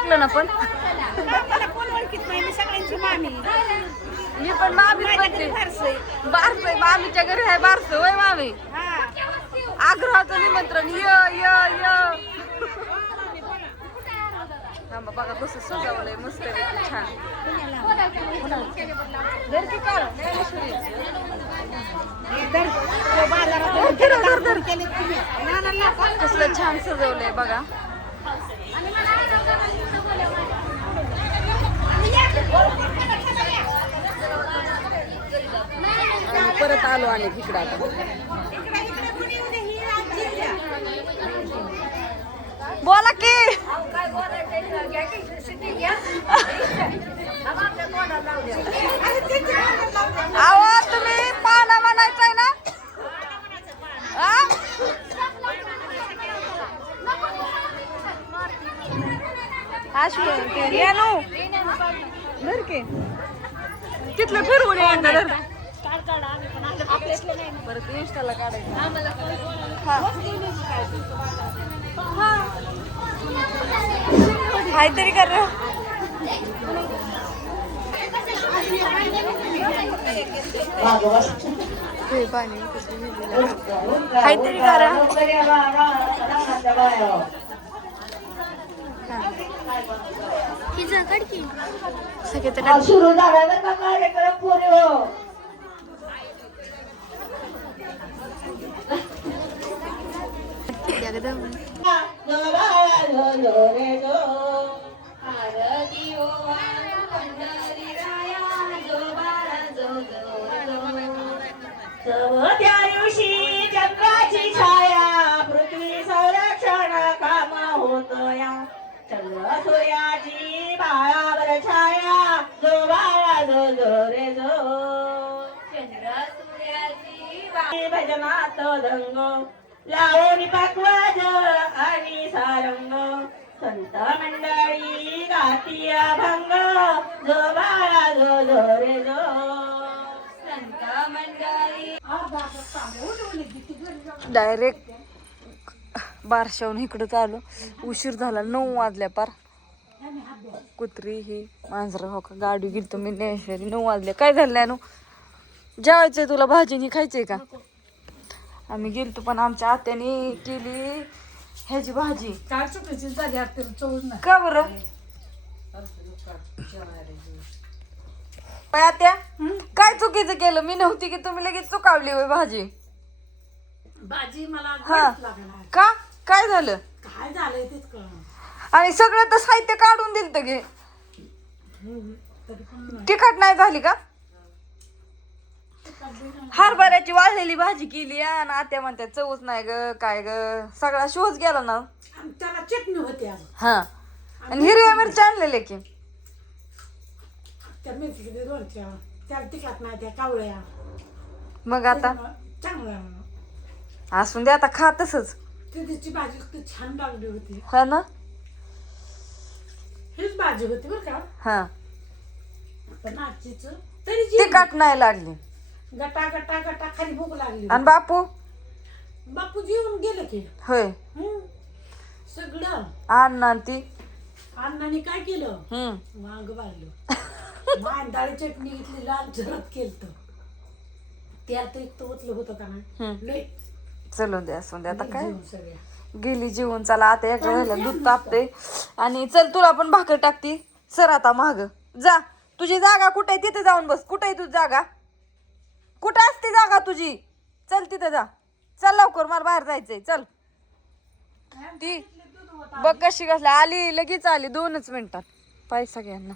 ओळखलं ना पण मला कोण ओळखीत नाही, मी सगळ्यांची मामी. मी पण मामी माझ्या म्हणते घरी फारसंय. बारस आहे मामीच्या घरी आहे बारस वय मामी हा. आग्रहाचं निमंत्रण य य य थांबा बघा कसं सजवलंय मस्त छान धर की काढ, ज्ञानेश्वरी. कसलं छान सजवलंय बघा परत आलो आणि तिकडे आता बोला की अहो तुम्ही पाना म्हणायचंय ना धर के तिथलं फिरवून येणार धर परत इंस्टाला काढायचं काहीतरी कर पाणी काहीतरी करा सगळे तर सुरू झाला ना कार्यक्रम पुरे हो. एकदम त्या दिवशी चंद्राची छाया पृथ्वी संरक्षण काम होत या चंद्र सूर्याची बाळावर छाया जो बाळा जो जो रे जो चंद्र सूर्याची भजनात दंग लावणी पकवाज आणि सारंग संत मंडळी गाती अभंग जो बाळा जो जो रे जो संत मंडळी डायरेक्ट बारशाहून इकडं चालू उशीर झाला 9 वाजल्या पार कुत्री ही मांजर हो का गाडी गेली तुम्ही नेशरी 9 वाजले काय झालं नाही जेवायचंय तुला भाजीनी खायचंय का आम्ही गेलतो पण आमच्या आत्याने केली ह्याची भाजी का बरं आत्या काय चुकीचं केलं मी नव्हती की तुम्ही लगेच चुकावली होय भाजी भाजी मला हा गोडच लागणार. का काय झालं काय झालंय तेच कळणार. आणि सगळं तर साहित्य काढून दिलं तर घे तरी पण तिखट नाही झाली का हरभऱ्याची वाळलेली भाजी केली आणि आत्या म्हणतात चवच नाही ग काय ग सगळा शोज गेला ना आणि त्याला चटणी होती आज. हा आणि हिरव्या मिरच्या आणलेल्या की त्या मिरची दोनच्या त्याला तिखट नाही त्या कावळ्या मग आता चांगला असून दे आता खा तसंच तिची भाजी किती छान लागली होती. हा ना हीच भाजी होती बरं का हा पण आजचीच तरी तिखट नाही लागली गटा गटा गटा खाली भूक लागली. आणि बापू बापू जेवून गेले की होय सगळं अण्णा ती अण्णाने काय केलं वांग भाजलं मांडाळी चटणी घेतली लाल झरत केलत त्यात एक तो ओतलं होतं का नाही लय चलून दे असून दे आता काय जेवून सगळ्या गेली जेवून चला आता एका वेळेला दूध तापते आणि चल तुला पण भाकर टाकती सर आता माग जा तुझी जागा कुठे आहे तिथे जाऊन बस कुठे आहे तुझी जागा कुठं असते जागा तुझी चल तिथे जा चल लवकर मला बाहेर जायचंय चल ती बघ कशी कसली आली लगेच आली 2च मिनिटात पैसा घ्या ना